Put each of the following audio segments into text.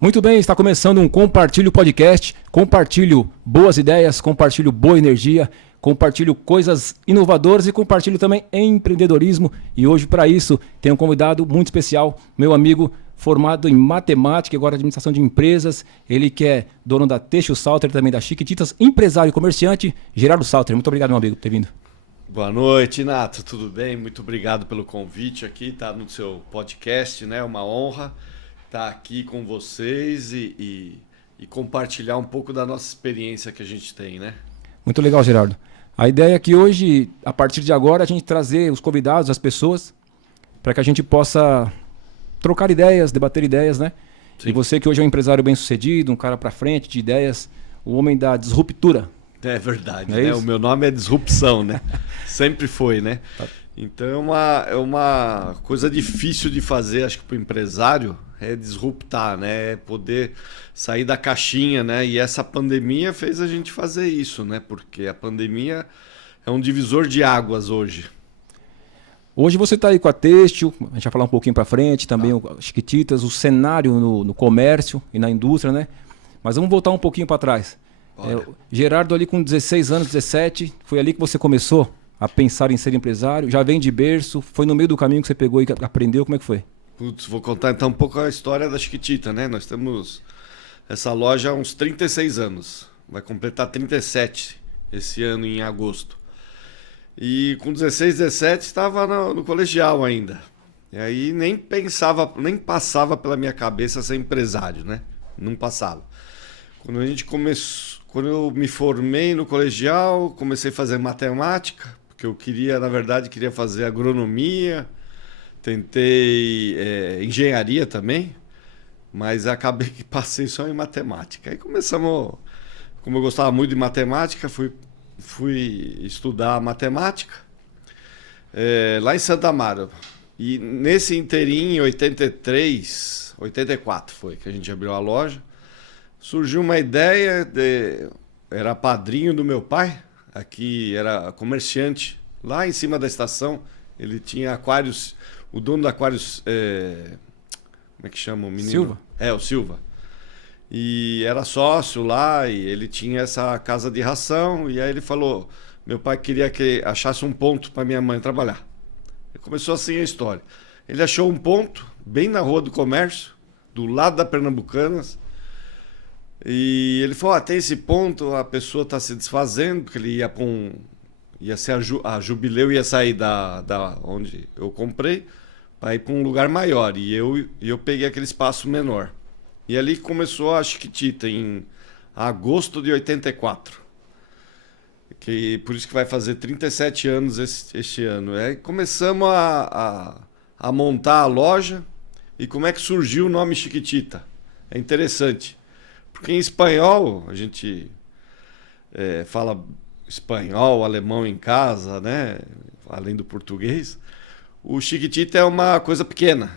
Muito bem, está começando um Compartilho Podcast. Compartilho boas ideias, compartilho boa energia, compartilho coisas inovadoras e compartilho também empreendedorismo. E hoje, para isso, tenho um convidado muito especial, meu amigo formado em matemática e agora administração de empresas. Ele que é dono da Têxtil Salter, também da Chiquititas, empresário e comerciante, Gerardo Salter. Muito obrigado, meu amigo, por ter vindo. Boa noite, Nato. Tudo bem? Muito obrigado pelo convite aqui, tá no seu podcast, né? Uma honra estar aqui com vocês e compartilhar um pouco da nossa experiência que a gente tem, né? Muito legal, Gerardo. A ideia é que hoje, a partir de agora, a gente trazer os convidados, as pessoas, para que a gente possa trocar ideias, debater ideias, né? Sim. E você que hoje é um empresário bem-sucedido, um cara para frente de ideias, o homem da disruptura. É verdade, né? O meu nome é disrupção, né? Sempre foi, né? Então é uma coisa difícil de fazer, acho que para o empresário, é disruptar, né? É poder sair da caixinha, né? E essa pandemia fez a gente fazer isso, né? Porque a pandemia é um divisor de águas hoje. Hoje você está aí com a Têxtil, a gente vai falar um pouquinho para frente, também o Chiquititas, o cenário no comércio e na indústria, né? Mas vamos voltar um pouquinho para trás. Gerardo ali com 16 anos, 17, foi ali que você começou a pensar em ser empresário? Já vem de berço? Foi no meio do caminho que você pegou e aprendeu? Como é que foi? Putz, vou contar então um pouco a história da Chiquitita, né? Nós temos essa loja há uns 36 anos. Vai completar 37 esse ano em agosto. E com 16, 17 estava no colegial ainda. E aí nem passava pela minha cabeça ser empresário, né? Não passava. Quando eu me formei no colegial, comecei a fazer matemática, porque eu queria fazer agronomia, tentei engenharia também, mas acabei que passei só em matemática. Aí começamos, como eu gostava muito de matemática, fui estudar matemática lá em Santa Amaro. E nesse inteirinho, em 84 foi que a gente abriu a loja. Surgiu uma ideia, era padrinho do meu pai, aqui era comerciante, lá em cima da estação. Ele tinha aquários, o dono do aquários, como é que chama o menino? Silva. O Silva. E era sócio lá e ele tinha essa casa de ração. E aí ele falou, meu pai queria que achasse um ponto para minha mãe trabalhar. E começou assim a história. Ele achou um ponto bem na Rua do Comércio, do lado da Pernambucanas. E ele falou, tem esse ponto, a pessoa está se desfazendo, porque ele ia ser a Jubileu ia sair da onde eu comprei, para ir para um lugar maior. E eu peguei aquele espaço menor. E ali começou a Chiquitita, em agosto de 84. Por isso que vai fazer 37 anos este ano. Aí começamos a montar a loja. E como é que surgiu o nome Chiquitita? É interessante. Porque em espanhol, a gente fala espanhol, alemão em casa, né? Além do português. O Chiquitita é uma coisa pequena,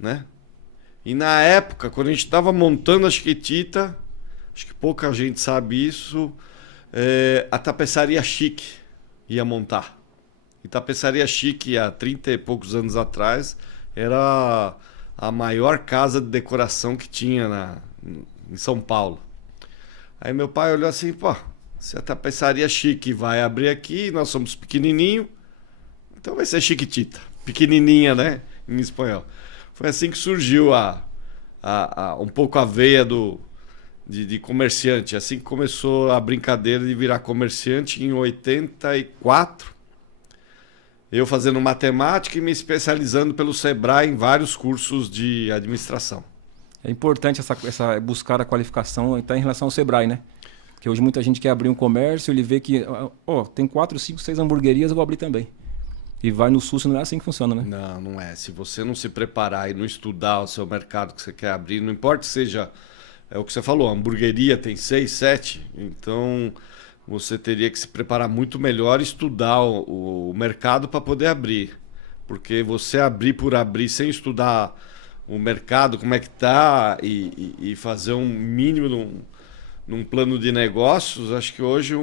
né? E na época, quando a gente estava montando a Chiquitita, acho que pouca gente sabe isso, a Tapeçaria Chique ia montar. E Tapeçaria Chique, há 30 e poucos anos atrás, era a maior casa de decoração que tinha em São Paulo. Aí meu pai olhou assim, se a Tapeçaria Chique vai abrir aqui, nós somos pequenininho, então vai ser Chiquitita, pequenininha, né, em espanhol. Foi assim que surgiu um pouco a veia de comerciante, assim que começou a brincadeira de virar comerciante em 84, eu fazendo matemática e me especializando pelo Sebrae em vários cursos de administração. É importante essa buscar a qualificação até em relação ao Sebrae, né? Porque hoje muita gente quer abrir um comércio, ele vê que tem 4, 5, 6 hamburguerias, eu vou abrir também. E vai no SUS, não é assim que funciona, né? Não é. Se você não se preparar e não estudar o seu mercado que você quer abrir, não importa que seja, é o que você falou, a hamburgueria tem 6, 7, então você teria que se preparar muito melhor e estudar o mercado para poder abrir. Porque você abrir por abrir sem estudar o mercado, como é que tá, e fazer um mínimo num plano de negócios, acho que hoje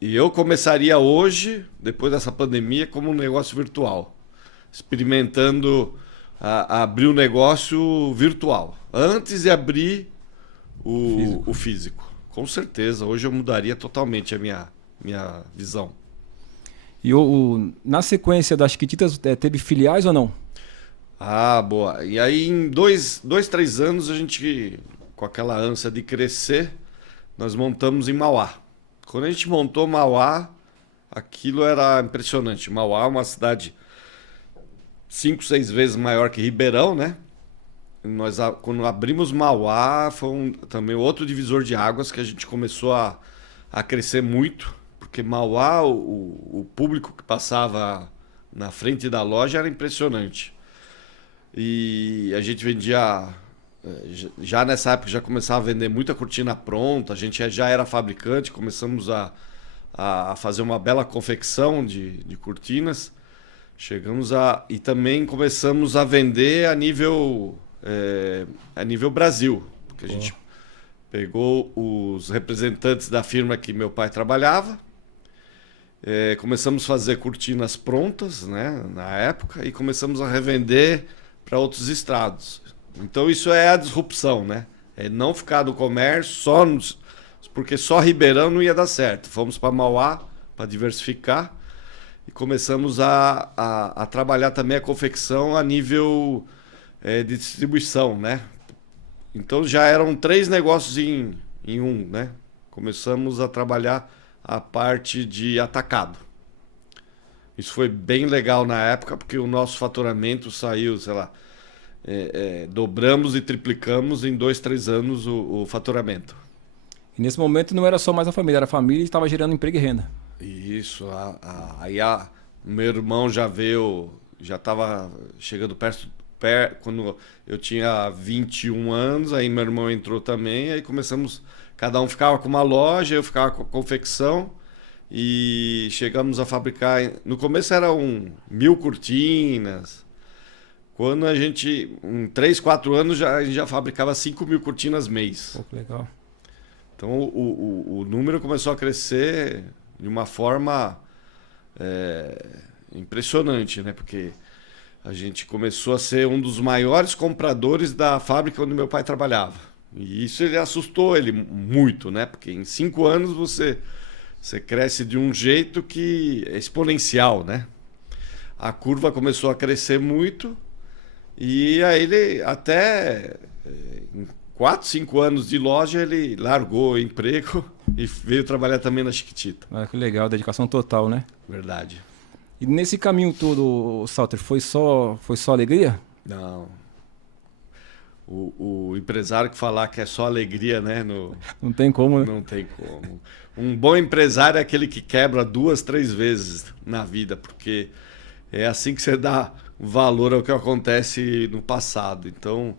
eu começaria hoje, depois dessa pandemia, como um negócio virtual, experimentando a abrir o negócio virtual, antes de abrir o físico. Com certeza, hoje eu mudaria totalmente a minha visão. E na sequência das Chiquititas, teve filiais ou não? Ah, boa. E aí em 3 anos a gente, com aquela ânsia de crescer, nós montamos em Mauá. Quando a gente montou Mauá, aquilo era impressionante. Mauá é uma cidade 5, 6 vezes maior que Ribeirão, né? Quando abrimos Mauá, foi também outro divisor de águas que a gente começou a crescer muito, porque Mauá, o público que passava na frente da loja era impressionante. E a gente vendia, já nessa época já começava a vender muita cortina pronta, a gente já era fabricante, começamos a fazer uma bela confecção de cortinas. E também começamos a vender a nível Brasil, porque a gente pegou os representantes da firma que meu pai trabalhava, começamos a fazer cortinas prontas, né, na época, e começamos a revender para outros estados. Então isso é a disrupção, né? É não ficar no comércio porque só Ribeirão não ia dar certo. Fomos para Mauá para diversificar e começamos a trabalhar também a confecção a nível de distribuição, né? Então já eram 3 negócios em um, né? Começamos a trabalhar a parte de atacado. Isso foi bem legal na época, porque o nosso faturamento saiu, sei lá, dobramos e triplicamos em 2, 3 anos o faturamento. E nesse momento não era só mais a família estava gerando emprego e renda. Isso, meu irmão já veio, já estava chegando perto, quando eu tinha 21 anos, aí meu irmão entrou também, aí começamos, cada um ficava com uma loja, eu ficava com a confecção, e chegamos a fabricar, no começo eram 1.000 cortinas, quando a gente, em 3, 4 anos, a gente já fabricava 5.000 cortinas mês. Pô, que legal. Então o número começou a crescer de uma forma impressionante, né? Porque a gente começou a ser um dos maiores compradores da fábrica onde meu pai trabalhava. E isso ele assustou ele muito, né? Porque em 5 anos você cresce de um jeito que é exponencial, né? A curva começou a crescer muito e aí ele até em 4, 5 anos de loja ele largou o emprego e veio trabalhar também na Chiquitita. Ah, que legal, dedicação total, né? Verdade. E nesse caminho todo, Salter, foi só alegria? Não. O empresário que falar que é só alegria, né? Não tem como, né? Não tem como. Um bom empresário é aquele que quebra 2, 3 vezes na vida, porque é assim que você dá valor ao que acontece no passado. Então,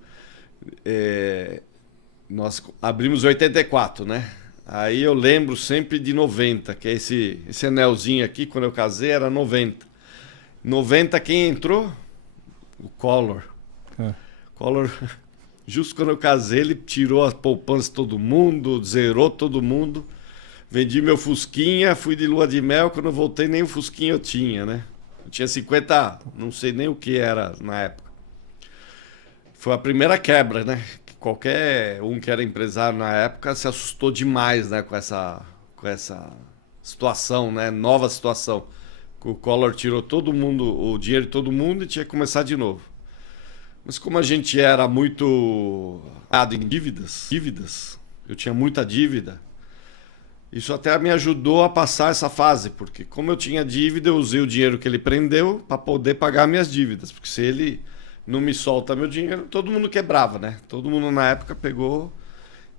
nós abrimos em 84, né? Aí eu lembro sempre de 90, que é esse anelzinho aqui, quando eu casei, era 90. 90, quem entrou? O Collor. Collor, justo quando eu casei, ele tirou a poupança de todo mundo, zerou todo mundo. Vendi meu Fusquinha, fui de lua de mel, quando eu voltei nem o Fusquinha eu tinha, né? Eu tinha 50, não sei nem o que era na época. Foi a primeira quebra, né? Qualquer um que era empresário na época se assustou demais, né, com essa situação, né, nova situação. O Collor tirou todo mundo, o dinheiro de todo mundo e tinha que começar de novo. Mas como a gente era muito em dívidas, eu tinha muita dívida, isso até me ajudou a passar essa fase, porque como eu tinha dívida, eu usei o dinheiro que ele prendeu para poder pagar minhas dívidas, porque se ele não me solta meu dinheiro, todo mundo quebrava, né? Todo mundo na época pegou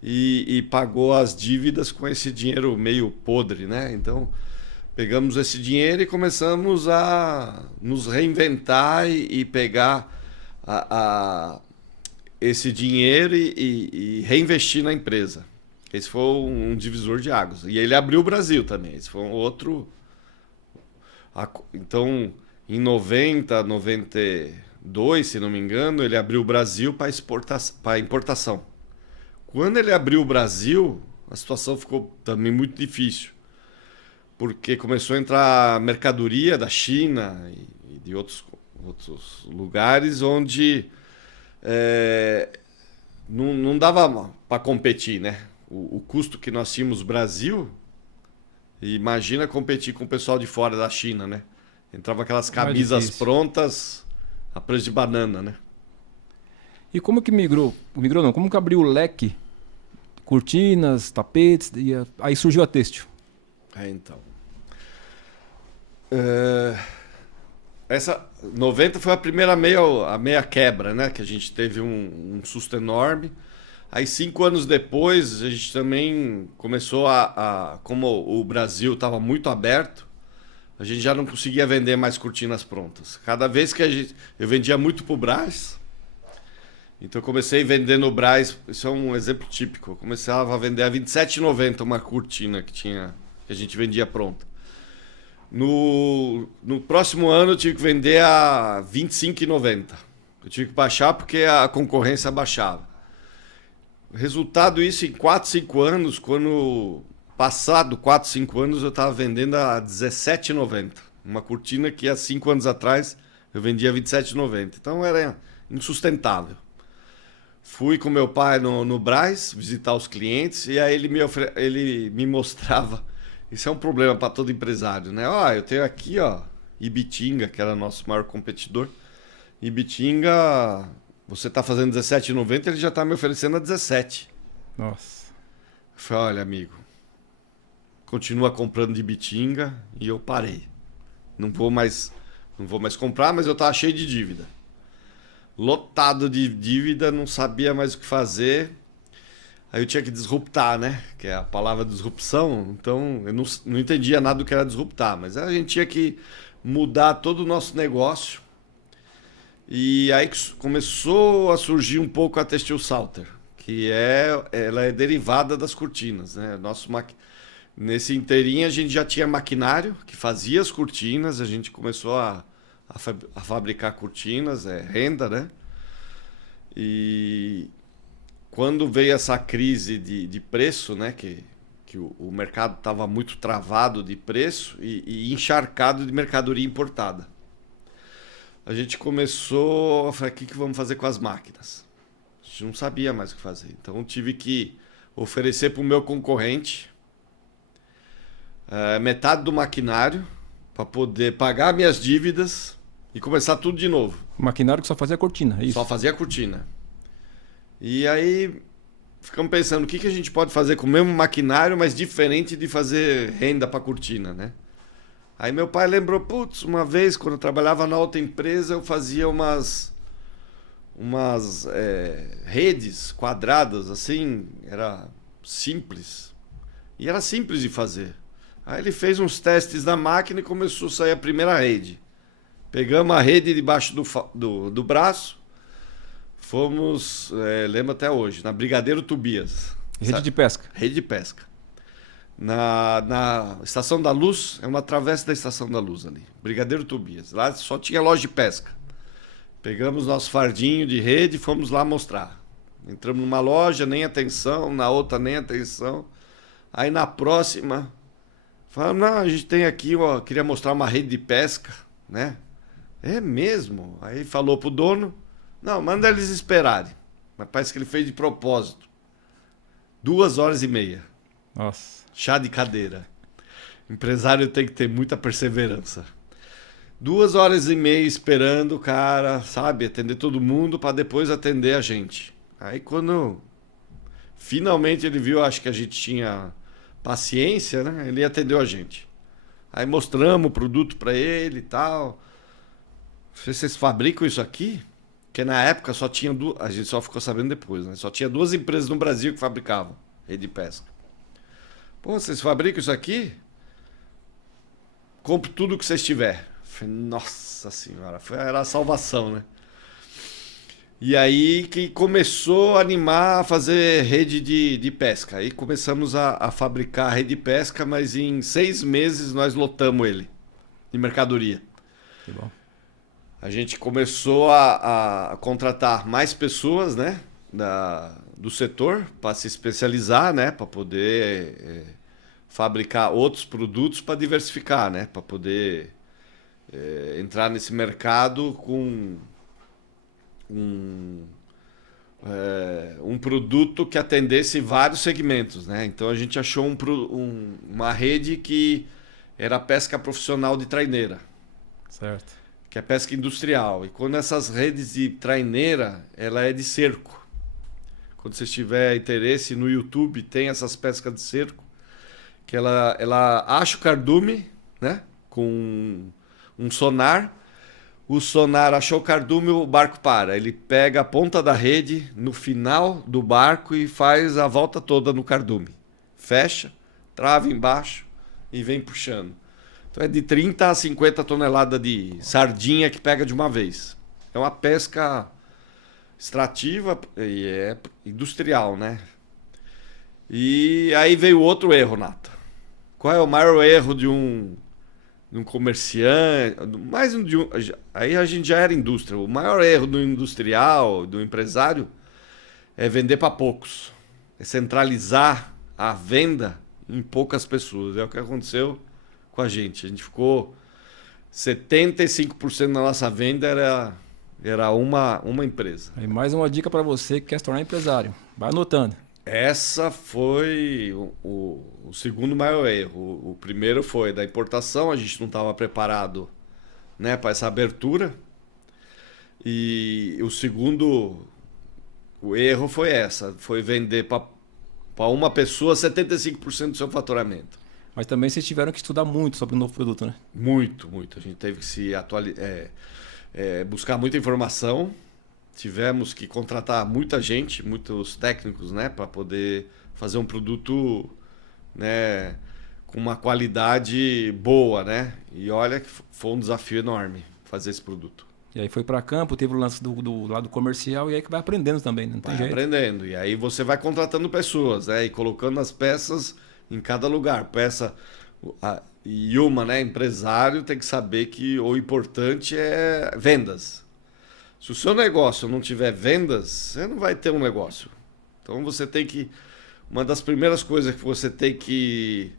e pagou as dívidas com esse dinheiro meio podre, né? Então, pegamos esse dinheiro e começamos a nos reinventar e pegar esse dinheiro e reinvestir na empresa. Esse foi um divisor de águas. E ele abriu o Brasil também. Esse foi um outro... Então, em 92, se não me engano, ele abriu o Brasil para importação. Quando ele abriu o Brasil, a situação ficou também muito difícil, porque começou a entrar mercadoria da China e de outros outros lugares onde não dava para competir, né? O custo que nós tínhamos no Brasil, imagina competir com o pessoal de fora da China, né? Entrava aquelas camisas prontas a preço de banana, né? E como que migrou? Migrou não, como que abriu o leque? Cortinas, tapetes, aí surgiu a Têxtil. Então. Essa 90 foi a primeira meia quebra, né? Que a gente teve um susto enorme. Aí 5 anos depois, a gente também começou como o Brasil estava muito aberto, a gente já não conseguia vender mais cortinas prontas. Cada vez que eu vendia muito pro Brás, então eu comecei a vender no Brás, isso é um exemplo típico, eu começava a vender a R$ 27,90 uma cortina que a gente vendia pronta. No próximo ano eu tive que vender a R$ 25,90. Eu tive que baixar porque a concorrência baixava. Resultado isso em 4, 5 anos, quando passado 4, 5 anos eu estava vendendo a R$ 17,90. Uma cortina que há 5 anos atrás eu vendia a R$ 27,90. Então era insustentável. Fui com meu pai no Brás visitar os clientes e aí ele me mostrava. Isso é um problema para todo empresário, né? Eu tenho aqui, Ibitinga, que era nosso maior competidor. Ibitinga, você está fazendo R$17,90, ele já está me oferecendo a 17. Nossa. Eu falei, olha, amigo, continua comprando de Ibitinga e eu parei. Não vou mais comprar, mas eu estava cheio de dívida. Lotado de dívida, não sabia mais o que fazer. Aí eu tinha que disruptar, né? Que é a palavra disrupção. Então, eu não entendia nada do que era disruptar. Mas a gente tinha que mudar todo o nosso negócio. E aí começou a surgir um pouco a Textil Salter, que ela é derivada das cortinas, né? Nesse inteirinho a gente já tinha maquinário que fazia as cortinas. A gente começou a fabricar cortinas, renda, né? E quando veio essa crise de preço, né, que o mercado estava muito travado de preço e encharcado de mercadoria importada, a gente começou a falar, o que vamos fazer com as máquinas? A gente não sabia mais o que fazer. Então eu tive que oferecer para o meu concorrente metade do maquinário para poder pagar minhas dívidas e começar tudo de novo. Maquinário que só fazia cortina, é isso? Só fazia cortina. E aí ficamos pensando o que a gente pode fazer com o mesmo maquinário, mas diferente de fazer renda para cortina, né? Aí meu pai lembrou, uma vez quando eu trabalhava na outra empresa, eu fazia umas redes quadradas, assim, era simples. E era simples de fazer. Aí ele fez uns testes na máquina e começou a sair a primeira rede. Pegamos a rede debaixo do braço, fomos, lembro até hoje, na Brigadeiro Tobias. Rede de pesca. Rede de pesca. Na Estação da Luz, é uma travessa da Estação da Luz ali. Brigadeiro Tobias. Lá só tinha loja de pesca. Pegamos nosso fardinho de rede e fomos lá mostrar. Entramos numa loja, nem atenção, na outra nem atenção. Aí na próxima, falamos, não, a gente tem aqui, queria mostrar uma rede de pesca, né? É mesmo? Aí falou pro dono, não, manda eles esperarem. Mas parece que ele fez de propósito. 2h30. Nossa. Chá de cadeira. Empresário tem que ter muita perseverança. 2h30 esperando o cara, sabe, atender todo mundo para depois atender a gente. Aí quando finalmente ele viu, acho que a gente tinha paciência, né? Ele atendeu a gente. Aí mostramos o produto para ele e tal. Vocês fabricam isso aqui? Porque na época só tinha duas, a gente só ficou sabendo depois, né? Só tinha 2 empresas no Brasil que fabricavam rede de pesca. Pô, vocês fabricam isso aqui? Compre tudo que vocês tiver. Falei, nossa senhora, era a salvação, né? E aí que começou a animar a fazer rede de pesca. Aí começamos a fabricar a rede de pesca, mas em 6 meses nós lotamos ele de mercadoria. Que bom. A gente começou a contratar mais pessoas, né, do setor para se especializar, né, para poder fabricar outros produtos para diversificar, né, para poder entrar nesse mercado com um produto que atendesse vários segmentos, né? Então a gente achou uma rede que era a pesca profissional de traineira. Certo. Que é pesca industrial. E quando essas redes de traineira, ela é de cerco. Quando você tiver interesse no YouTube, tem essas pescas de cerco, que ela acha o cardume, né? Com um sonar. O sonar achou o cardume, o barco para. Ele pega a ponta da rede no final do barco e faz a volta toda no cardume. Fecha, trava embaixo e vem puxando. Então é de 30 a 50 toneladas de sardinha que pega de uma vez. É uma pesca extrativa e é industrial, né? E aí veio outro erro, Nata. Qual é o maior erro de um comerciante? Aí a gente já era indústria. O maior erro do industrial, do empresário, é vender para poucos. É centralizar a venda em poucas pessoas. É o que aconteceu com a gente. A gente ficou 75% da nossa venda era uma empresa. Aí mais uma dica para você que quer se tornar empresário. Vai anotando. Essa foi o segundo maior erro. O primeiro foi da importação, a gente não estava preparado, né, para essa abertura. E o segundo erro foi vender para uma pessoa 75% do seu faturamento. Mas também vocês tiveram que estudar muito sobre o novo produto, né? Muito, muito. A gente teve que se buscar muita informação. Tivemos que contratar muita gente, muitos técnicos, né, para poder fazer um produto, né, com uma qualidade boa, né? E olha que foi um desafio enorme fazer esse produto. E aí foi para campo, teve o lance do lado comercial e aí que vai aprendendo também, não tem jeito. Aprendendo. E aí você vai contratando pessoas, né, e colocando as peças em cada lugar. Né, empresário tem que saber que o importante é vendas. Se o seu negócio não tiver vendas, você não vai ter um negócio. Então você tem que... Uma das primeiras coisas que você tem que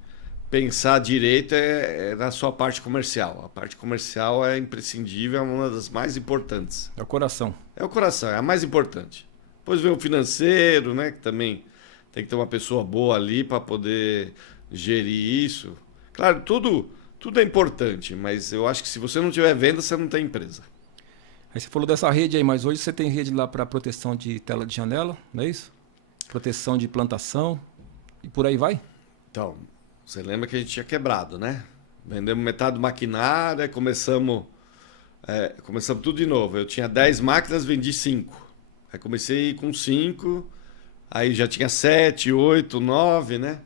pensar direito é na sua parte comercial. A parte comercial é imprescindível, é uma das mais importantes. É o coração. É o coração, é a mais importante. Depois vem o financeiro, né? Que também tem que ter uma pessoa boa ali para poder gerir isso. Claro, tudo é importante, mas eu acho que se você não tiver venda, você não tem empresa. Aí você falou dessa rede aí, mas hoje você tem rede lá para proteção de tela de janela, não é isso? Proteção de plantação e por aí vai? Então, você lembra que a gente tinha quebrado, né? Vendemos metade do maquinário, começamos tudo de novo. Eu tinha 10 máquinas, vendi 5. Aí comecei com 5, aí já tinha 7, 8, 9, né?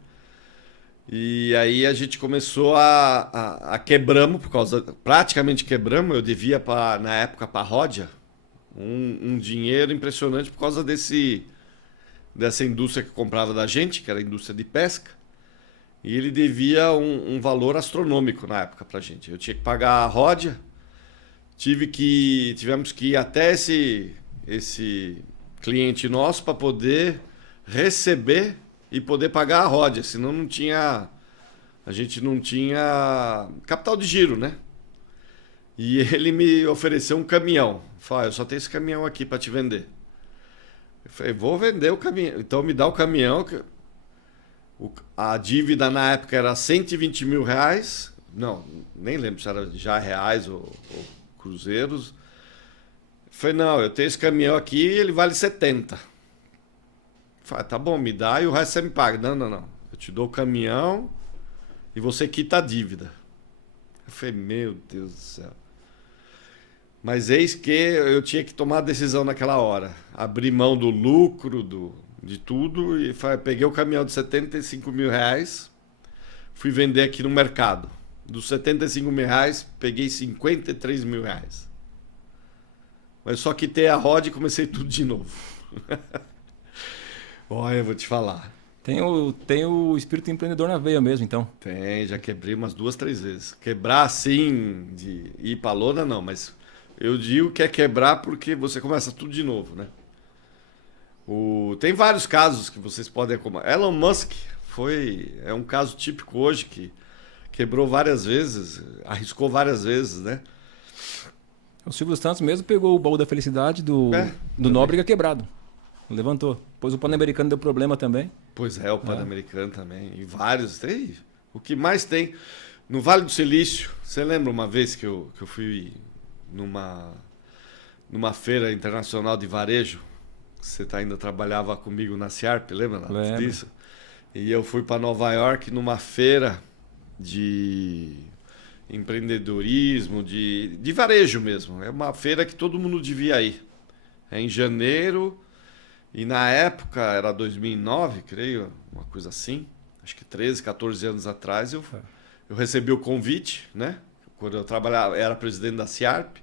E aí a gente começou a quebramos, praticamente quebramos. Eu devia, na época, para a Ródia, um dinheiro impressionante por causa dessa indústria que comprava da gente, que era a indústria de pesca. E ele devia um valor astronômico na época para a gente. Eu tinha que pagar a Ródia, tivemos que ir até esse cliente nosso para poder receber e poder pagar a Ródia, senão a gente não tinha capital de giro, né? E ele me ofereceu um caminhão. Falei, eu só tenho esse caminhão aqui para te vender. Eu falei, vou vender o caminhão. Então me dá o caminhão. A dívida na época era 120 mil reais. Não, nem lembro se era já reais ou cruzeiros. Eu falei, não, eu tenho esse caminhão aqui e ele vale 70. Falei, tá bom, me dá e o resto você me paga. Não. Eu te dou o caminhão e você quita a dívida. Eu falei, meu Deus do céu. Mas eis que eu tinha que tomar a decisão naquela hora. Abri mão do lucro, de tudo, e peguei o caminhão de 75 mil reais, fui vender aqui no mercado. Dos 75 mil reais, peguei 53 mil reais. Mas só quitei a roda e comecei tudo de novo. Olha, eu vou te falar. Tem o espírito empreendedor na veia mesmo, então. Tem, já quebrei umas 2, 3 vezes. Quebrar assim, de ir pra lona, não, mas eu digo que é quebrar porque você começa tudo de novo, né? Tem vários casos que vocês podem... Elon Musk é um caso típico hoje que quebrou várias vezes, arriscou várias vezes, né? O Silvio Santos mesmo pegou o baú da felicidade do também. Nóbrega quebrado. Levantou. Depois o Pan-Americano deu problema também. Pois é, o Pan-Americano também. E vários. Tem. O que mais tem? No Vale do Silício, você lembra uma vez que eu fui numa feira internacional de varejo? Você ainda trabalhava comigo na Ciarp, lembra disso? E eu fui para Nova York numa feira de empreendedorismo, de varejo mesmo. É uma feira que todo mundo devia ir. É em janeiro, e na época, era 2009, creio, uma coisa assim. Acho que 13, 14 anos atrás, eu recebi o convite, né? Quando eu trabalhava, era presidente da Ciarp,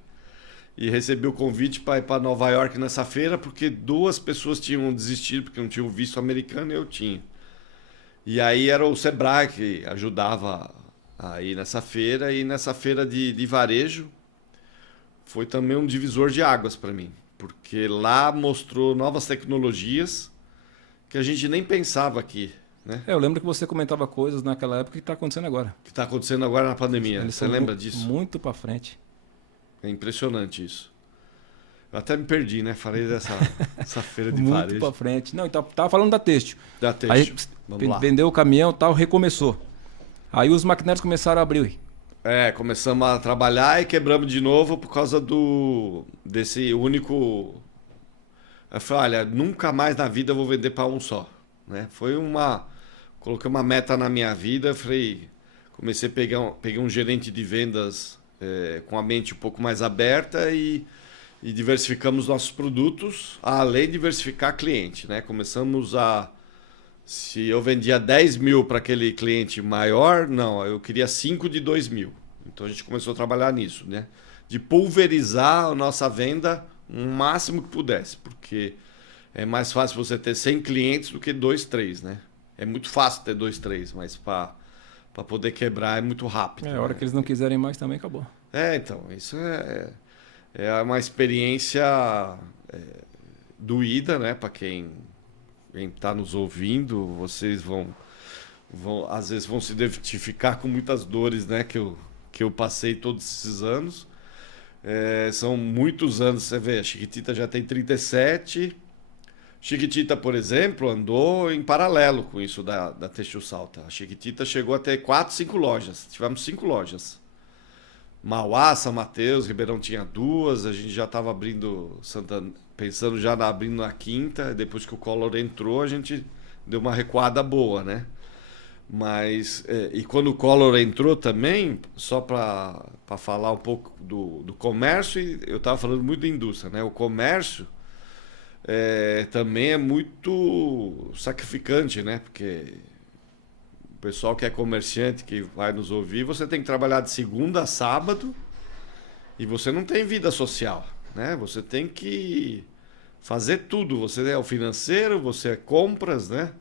e recebi o convite para ir para Nova York nessa feira, porque 2 pessoas tinham desistido, porque não tinham visto americano, e eu tinha. E aí era o Sebrae que ajudava aí nessa feira, e nessa feira de varejo foi também um divisor de águas para mim, porque lá mostrou novas tecnologias que a gente nem pensava aqui, né? Eu lembro que você comentava coisas naquela época que está acontecendo agora. Que está acontecendo agora na pandemia. Eles Você lembra disso? Muito para frente. É impressionante isso. Eu até me perdi, né? Falei dessa feira de muito varejo. Muito para frente. Não, então tava falando da Têxtil. Da Têxtil. Aí vendeu o caminhão e tal, recomeçou. Aí os maquinérios começaram a abrir. Começamos a trabalhar e quebramos de novo por causa desse único... Eu falei, olha, nunca mais na vida eu vou vender para um só, né? Coloquei uma meta na minha vida, falei, comecei a peguei um gerente de vendas com a mente um pouco mais aberta e diversificamos nossos produtos, além de diversificar cliente, né? Começamos se eu vendia 10 mil para aquele cliente maior, não, eu queria 5 de 2 mil. Então a gente começou a trabalhar nisso, né? De pulverizar a nossa venda o máximo que pudesse, porque é mais fácil você ter 100 clientes do que 2, 3, né? É muito fácil ter 2, 3, mas para poder quebrar é muito rápido. A hora que eles não quiserem mais também acabou. Então, isso é uma experiência doída, né? Para quem está nos ouvindo, vocês às vezes vão se identificar com muitas dores, né? Que eu passei todos esses anos. São muitos anos, você vê, a Chiquitita já tem 37. Chiquitita, por exemplo, andou em paralelo com isso da Têxtil Salta. A Chiquitita chegou a ter 4, 5 lojas. Tivemos 5 lojas. Mauá, São Mateus, Ribeirão tinha 2. A gente já estava abrindo pensando já abrindo na 5ª. Depois que o Collor entrou, a gente deu uma recuada boa, né? Mas, e quando o Collor entrou também, só para falar um pouco do comércio, eu estava falando muito da indústria, né? O comércio também é muito sacrificante, né? Porque o pessoal que é comerciante, que vai nos ouvir, você tem que trabalhar de segunda a sábado e você não tem vida social, né? Você tem que fazer tudo. Você é o financeiro, você é compras, né?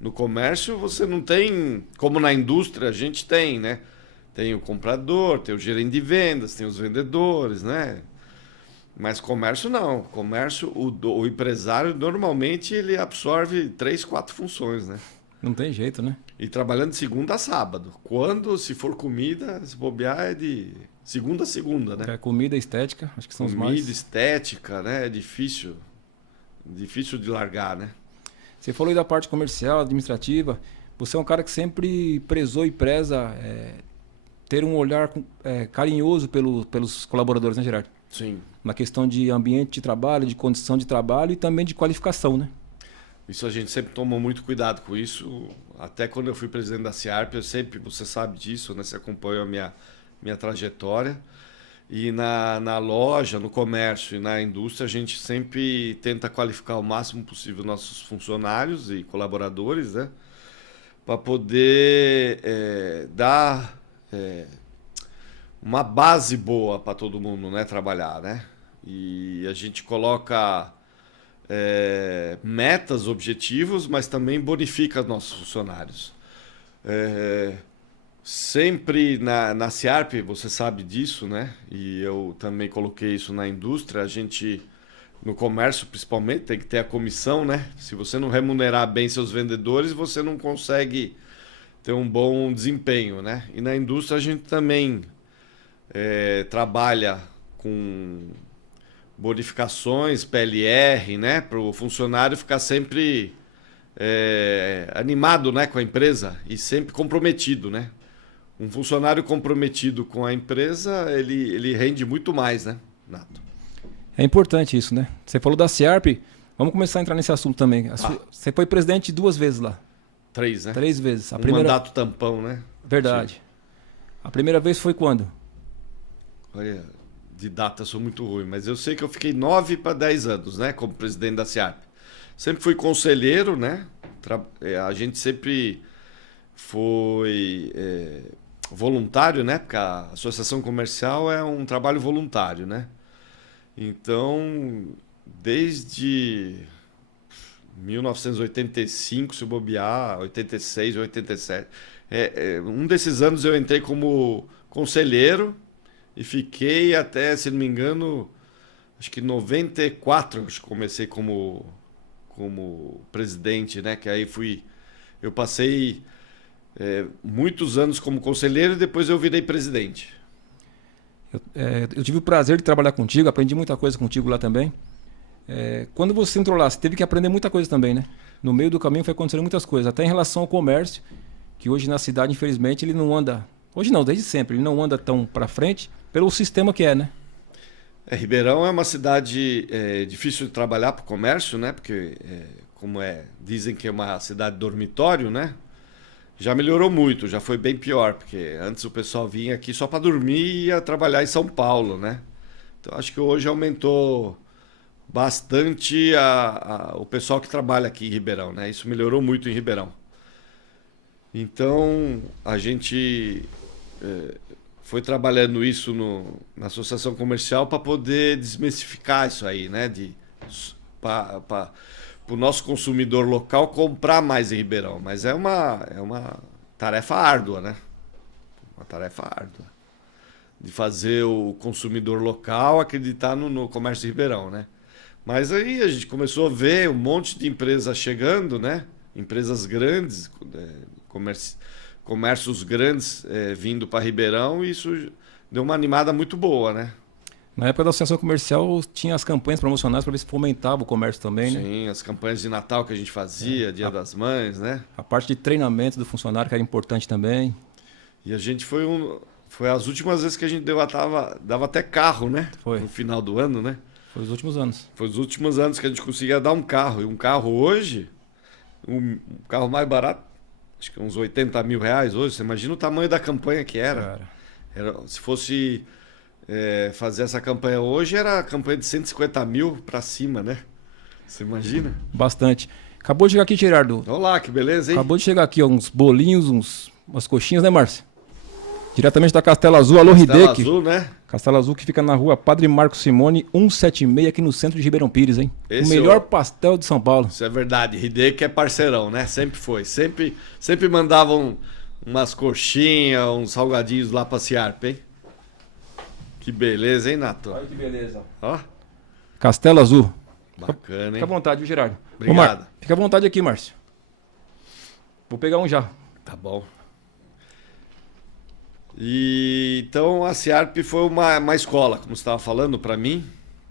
No comércio você não tem, como na indústria a gente tem, né? Tem o comprador, tem o gerente de vendas, tem os vendedores, né? Mas comércio não. Comércio, o empresário normalmente ele absorve 3, 4 funções, né? Não tem jeito, né? E trabalhando de segunda a sábado. Quando, se for comida, se bobear é de segunda a segunda, né? Comida e estética, acho que são os mais... Comida, estética, né? É difícil de largar, né? Você falou aí da parte comercial, administrativa. Você é um cara que sempre prezou e preza ter um olhar carinhoso pelos colaboradores, né, Gerardo? Sim. Na questão de ambiente de trabalho, de condição de trabalho e também de qualificação, né? Isso a gente sempre tomou muito cuidado com isso. Até quando eu fui presidente da Ciarp, você sabe disso, né? Você acompanhou a minha trajetória. E na loja, no comércio e na indústria, a gente sempre tenta qualificar o máximo possível nossos funcionários e colaboradores, né? Para poder dar uma base boa para todo mundo, né? Trabalhar, né? E a gente coloca metas, objetivos, mas também bonifica nossos funcionários. Sempre na Ciarp, você sabe disso, né? E eu também coloquei isso na indústria. A gente, no comércio principalmente, tem que ter a comissão, né? Se você não remunerar bem seus vendedores, você não consegue ter um bom desempenho, né? E na indústria a gente também trabalha com bonificações, PLR, né? Para o funcionário ficar sempre animado, né, com a empresa e sempre comprometido, né? Um funcionário comprometido com a empresa, ele rende muito mais, né, Nato? É importante isso, né? Você falou da Ciarp, vamos começar a entrar nesse assunto também. Você foi presidente 2 vezes lá. 3, né? 3 vezes. Um mandato tampão, né? Verdade. Sim. A primeira vez foi quando? Olha, de data sou muito ruim, mas eu sei que eu fiquei 9 para 10 anos, né, como presidente da Ciarp. Sempre fui conselheiro, né? A gente sempre foi voluntário, né? Porque a associação comercial é um trabalho voluntário, né? Então, desde 1985, se bobear, 86, 87, um desses anos eu entrei como conselheiro e fiquei até, se não me engano, acho que 94, acho que comecei como presidente, né? Que aí eu passei muitos anos como conselheiro e depois eu virei presidente. Eu tive o prazer de trabalhar contigo, aprendi muita coisa contigo lá também. Quando você entrou lá, você teve que aprender muita coisa também, né? No meio do caminho foi acontecendo muitas coisas, até em relação ao comércio, que hoje na cidade, infelizmente, ele não anda... Hoje não, desde sempre, ele não anda tão para frente pelo sistema que é, né? Ribeirão é uma cidade difícil de trabalhar para o comércio, né? Porque, dizem que é uma cidade dormitório, né? Já melhorou muito, já foi bem pior, porque antes o pessoal vinha aqui só para dormir e ia trabalhar em São Paulo, né? Então acho que hoje aumentou bastante o pessoal que trabalha aqui em Ribeirão, né? Isso melhorou muito em Ribeirão. Então a gente foi trabalhando isso na associação comercial para poder desmistificar isso aí, né? Para o nosso consumidor local comprar mais em Ribeirão. Mas é uma tarefa árdua, né? Uma tarefa árdua. De fazer o consumidor local acreditar no comércio de Ribeirão, né? Mas aí a gente começou a ver um monte de empresas chegando, né? Empresas grandes, comércios grandes vindo para Ribeirão, e isso deu uma animada muito boa, né? Na época da associação comercial tinha as campanhas promocionais para ver se fomentava o comércio também, né? Sim, as campanhas de Natal que a gente fazia, Dia das Mães, né? A parte de treinamento do funcionário que era importante também. E a gente foi as últimas vezes que a gente dava até carro, né? Foi. No final do ano, né? Foi os últimos anos. Foi os últimos anos que a gente conseguia dar um carro. E um carro hoje, um carro mais barato, acho que uns 80 mil reais hoje. Você imagina o tamanho da campanha que era. Se fosse fazer essa campanha hoje, era a campanha de 150 mil para cima, né? Você imagina? Bastante. Acabou de chegar aqui, Gerardo. Olá, que beleza, hein? Acabou de chegar aqui, ó, uns bolinhos, umas coxinhas, né, Márcio? Diretamente da Castelo Azul, alô Castelo Hideki. Azul, né? Castelo Azul, que fica na rua Padre Marco Simone, 176, aqui no centro de Ribeirão Pires, hein? Esse o melhor pastel de São Paulo. Isso é verdade. Hideki é parceirão, né? Sempre foi. Sempre mandavam umas coxinhas, uns salgadinhos lá pra Ciarp, hein? Que beleza, hein, Nato? Olha que beleza. Ó. Castelo Azul. Bacana, hein? Fica à vontade, viu, Gerardo? Obrigado. Fica à vontade aqui, Márcio. Vou pegar um já. Tá bom. E então a Ciarp foi uma escola, como você estava falando para mim.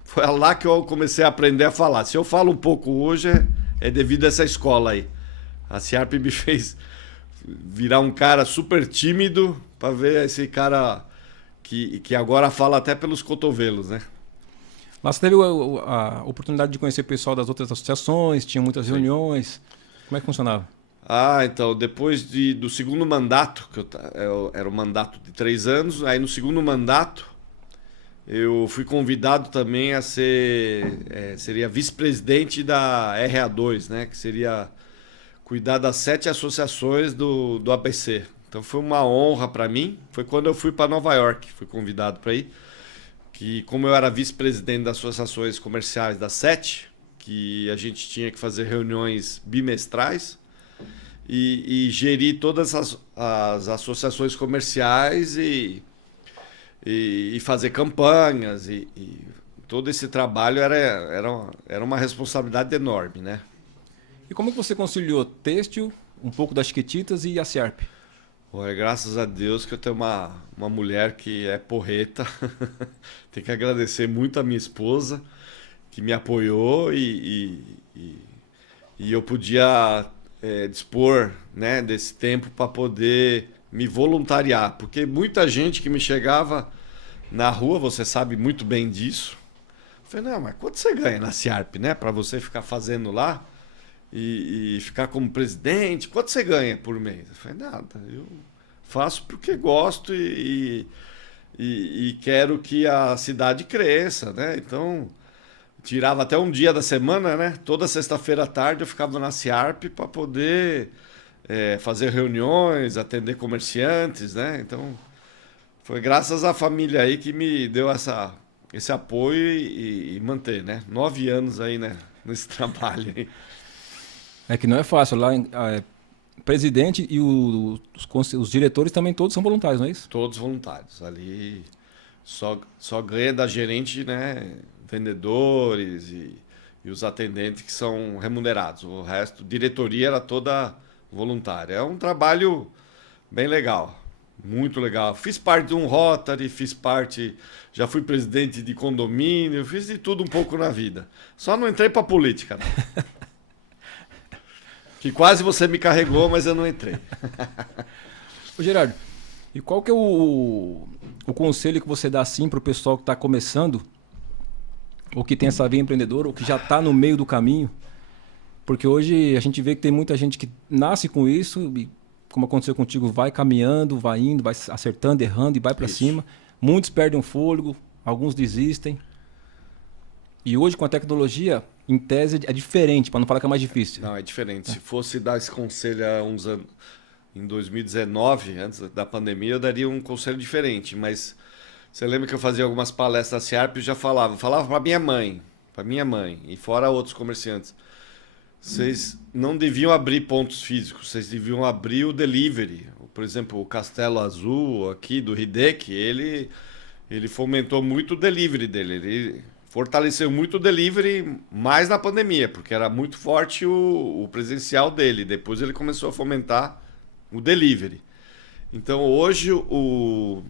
Foi lá que eu comecei a aprender a falar. Se eu falo um pouco hoje, é devido a essa escola aí. A Ciarp me fez virar um cara super tímido para ver esse cara que agora fala até pelos cotovelos, né? Lá você teve a oportunidade de conhecer o pessoal das outras associações, tinha muitas reuniões. Como é que funcionava? Então, depois do segundo mandato, que era um mandato de 3 anos, aí no segundo mandato eu fui convidado também a seria vice-presidente da RA2, né? Que seria cuidar das 7 associações do ABC. Então foi uma honra para mim. Foi quando eu fui para Nova York, fui convidado para ir. Que como eu era vice-presidente das associações comerciais das 7, que a gente tinha que fazer reuniões bimestrais e gerir todas as associações comerciais e fazer campanhas e todo esse trabalho era uma responsabilidade enorme, né? E como que você conciliou têxtil, um pouco das Chiquititas e a Ciarp? Olha, graças a Deus que eu tenho uma mulher que é porreta. Tenho que agradecer muito a minha esposa, que me apoiou e eu podia dispor, né, desse tempo para poder me voluntariar. Porque muita gente que me chegava na rua, você sabe muito bem disso. Eu falei, não, mas quanto você ganha na Ciarp, né? Para você ficar fazendo lá e ficar como presidente, quanto você ganha por mês? Eu falei, nada, eu faço porque gosto e quero que a cidade cresça, né? Então, tirava até um dia da semana, né? Toda sexta-feira à tarde eu ficava na Ciarp para poder fazer reuniões, atender comerciantes, né? Então, foi graças à família aí que me deu esse apoio e manter, né? 9 anos aí, né? Nesse trabalho aí. É que não é fácil. Lá, presidente e os diretores também todos são voluntários, não é isso? Todos voluntários. Ali só ganha da gerente, né? Vendedores e os atendentes que são remunerados. O resto, diretoria era toda voluntária. É um trabalho bem legal. Muito legal. Fiz parte de um Rotary, já fui presidente de condomínio, fiz de tudo um pouco na vida. Só não entrei para política, né? Que quase você me carregou, mas eu não entrei. Ô Gerardo, e qual que é o conselho que você dá assim para o pessoal que está começando, ou que tem essa veia empreendedora, ou que já está no meio do caminho? Porque hoje a gente vê que tem muita gente que nasce com isso e, como aconteceu contigo, vai caminhando, vai indo, vai acertando, errando e vai para cima. Muitos perdem o fôlego, alguns desistem. E hoje, com a tecnologia, em tese, é diferente, para não falar que é mais difícil. Não, é diferente. Se fosse dar esse conselho há uns anos, em 2019, antes da pandemia, eu daria um conselho diferente. Mas você lembra que eu fazia algumas palestras da Ciarp e já falava para minha mãe, e fora outros comerciantes. Vocês não deviam abrir pontos físicos, vocês deviam abrir o delivery. Por exemplo, o Castelo Azul aqui do Hideki, ele fomentou muito o delivery dele. Ele fortaleceu muito o delivery mais na pandemia, porque era muito forte o presencial dele. Depois ele começou a fomentar o delivery. Então hoje o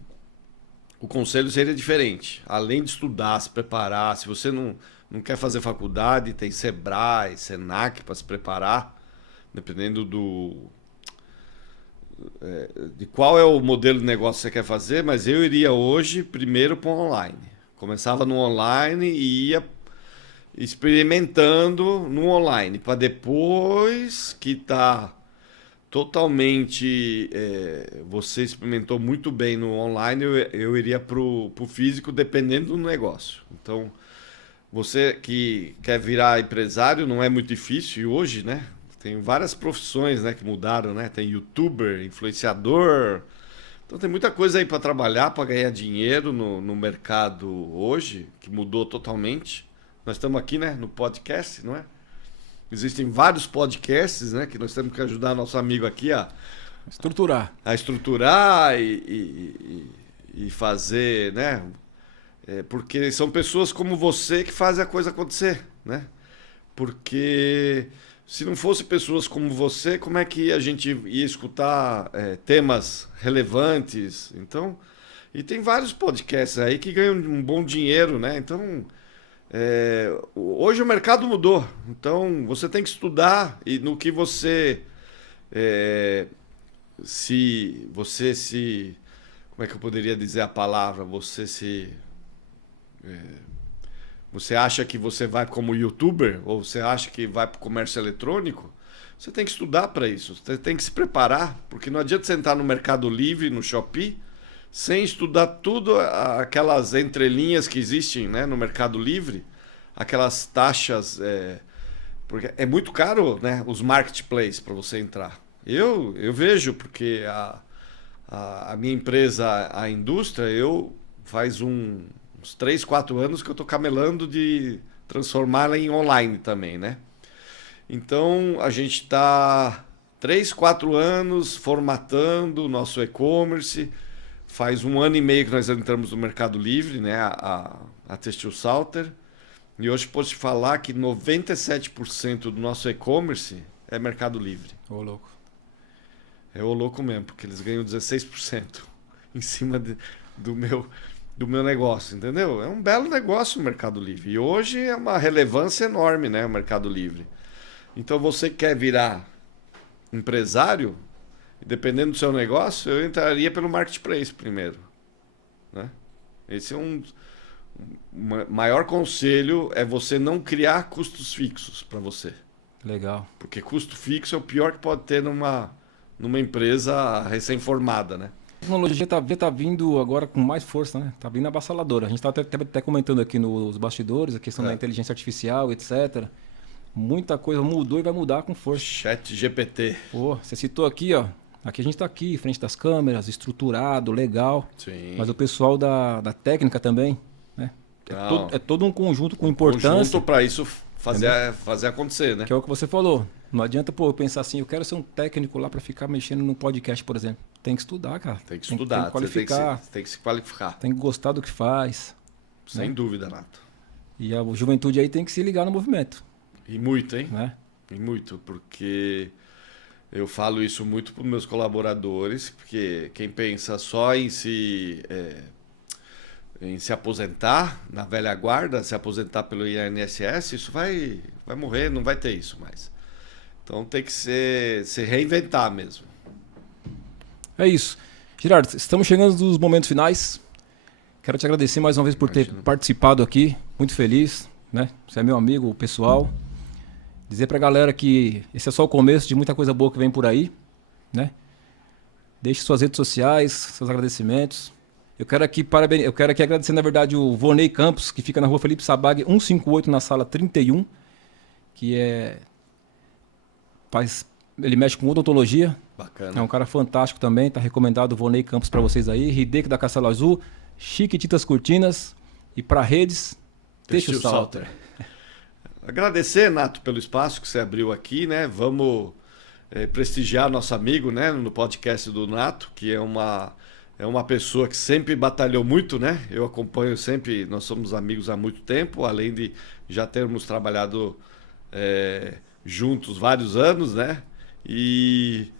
conselho seria diferente. Além de estudar, se preparar, se você não quer fazer faculdade, tem Sebrae, Senac para se preparar, dependendo de qual é o modelo de negócio que você quer fazer, mas eu iria hoje primeiro para o online. Começava no online e ia experimentando no online, para depois que está totalmente... você experimentou muito bem no online, eu iria para o físico, dependendo do negócio. Então... Você que quer virar empresário não é muito difícil e hoje, né? Tem várias profissões, né, que mudaram, né? Tem youtuber, influenciador. Então tem muita coisa aí para trabalhar, para ganhar dinheiro no mercado hoje, que mudou totalmente. Nós estamos aqui, né, no podcast, não é? Existem vários podcasts, né, que nós temos que ajudar nosso amigo aqui a estruturar e fazer, né? Porque são pessoas como você que fazem a coisa acontecer, né? Porque se não fosse pessoas como você, como é que a gente ia escutar temas relevantes? Então, e tem vários podcasts aí que ganham um bom dinheiro, né? Então, hoje o mercado mudou. Então, você tem que estudar e no que você como é que eu poderia dizer a palavra? Você acha que você vai como youtuber ou você acha que vai para o comércio eletrônico? Você tem que estudar para isso, você tem que se preparar, porque não adianta você entrar no Mercado Livre, no Shopee, sem estudar tudo aquelas entrelinhas que existem, né, no Mercado Livre, aquelas taxas, porque é muito caro, né, os marketplaces para você entrar. Eu vejo, porque a minha empresa, a indústria, faz uns 3, 4 anos que eu estou camelando de transformá-la em online também, né? Então, a gente está 3, 4 anos formatando o nosso e-commerce. Faz 1 ano e meio que nós entramos no Mercado Livre, né? A Textil Salter. E hoje posso te falar que 97% do nosso e-commerce é Mercado Livre. Ô, louco. É o louco mesmo, porque eles ganham 16% em cima do meu negócio, entendeu? É um belo negócio o Mercado Livre. E hoje é uma relevância enorme, né, o Mercado Livre. Então você quer virar empresário, dependendo do seu negócio, eu entraria pelo Marketplace primeiro, né? Esse é maior conselho é você não criar custos fixos para você. Legal. Porque custo fixo é o pior que pode ter numa empresa recém-formada, né? A tecnologia tá vindo agora com mais força, né? Tá vindo avassaladora. A gente estava até comentando aqui nos bastidores a questão da inteligência artificial, etc. Muita coisa mudou e vai mudar com força. Chat GPT. Pô, você citou aqui, ó. Aqui a gente está aqui, frente das câmeras, estruturado, legal. Sim. Mas o pessoal da técnica também, né? É todo um conjunto com importância. Conjunto para isso fazer acontecer, né? Que é o que você falou. Não adianta, pô, eu pensar assim, eu quero ser um técnico lá para ficar mexendo no podcast, por exemplo. Tem que estudar, cara. Tem que estudar, tem que qualificar. Você tem que se qualificar. Tem que gostar do que faz. Sem dúvida, Nato. E a juventude aí tem que se ligar no movimento. E muito, hein? Né? E muito, porque eu falo isso muito para os meus colaboradores, porque quem pensa só em se aposentar na velha guarda, se aposentar pelo INSS, isso vai morrer, não vai ter isso mais. Então tem que se reinventar mesmo. É isso. Girardo, estamos chegando nos momentos finais. Quero te agradecer mais uma vez por ter participado aqui. Muito feliz, né? Você é meu amigo pessoal. Dizer pra galera que esse é só o começo de muita coisa boa que vem por aí, né? Deixe suas redes sociais, seus agradecimentos. Eu quero aqui agradecer, na verdade, o Vonei Campos, que fica na rua Felipe Sabag, 158, na sala 31, que ele mexe com odontologia. Bacana. É um cara fantástico também, tá recomendado o Vonei Campos para vocês aí. Hideki da Castelo Azul, Chiquititas Cortinas e para redes, Têxtil Salter. Agradecer, Nato, pelo espaço que você abriu aqui, né? Vamos prestigiar nosso amigo, né? No podcast do Nato, que é uma pessoa que sempre batalhou muito, né? Eu acompanho sempre, nós somos amigos há muito tempo, além de já termos trabalhado juntos vários anos, né? E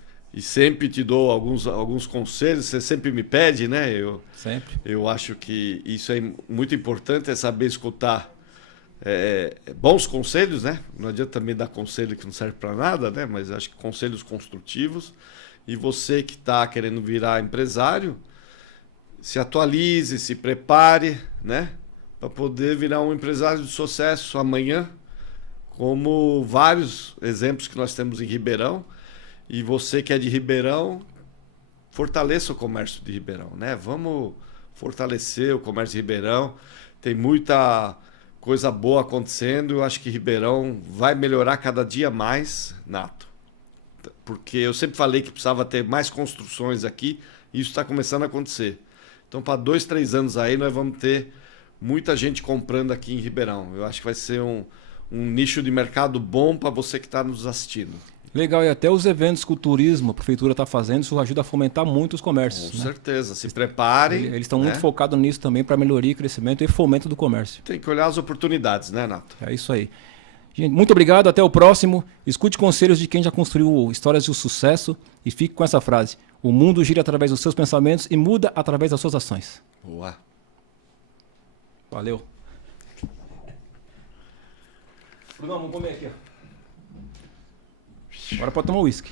sempre te dou alguns conselhos, você sempre me pede, né? Sempre. Eu acho que isso é muito importante, é saber escutar bons conselhos, né? Não adianta também dar conselho que não serve para nada, né? Mas acho que conselhos construtivos. E você que está querendo virar empresário, se atualize, se prepare, né? Para poder virar um empresário de sucesso amanhã, como vários exemplos que nós temos em Ribeirão. E você que é de Ribeirão, fortaleça o comércio de Ribeirão, né? Vamos fortalecer o comércio de Ribeirão. Tem muita coisa boa acontecendo. Eu acho que Ribeirão vai melhorar cada dia mais, Nato. Porque eu sempre falei que precisava ter mais construções aqui e isso está começando a acontecer. Então, para 2, 3 anos aí, nós vamos ter muita gente comprando aqui em Ribeirão. Eu acho que vai ser um nicho de mercado bom para você que está nos assistindo. Legal, e até os eventos que o turismo, a prefeitura está fazendo, isso ajuda a fomentar muito os comércios. Com certeza, se preparem. Eles estão muito focados nisso também para melhoria, crescimento e fomento do comércio. Tem que olhar as oportunidades, né, Nato? É isso aí. Gente, muito obrigado, até o próximo. Escute conselhos de quem já construiu histórias de sucesso e fique com essa frase: o mundo gira através dos seus pensamentos e muda através das suas ações. Boa. Valeu. Bruno, vamos comer aqui, ó. Agora pode tomar uísque.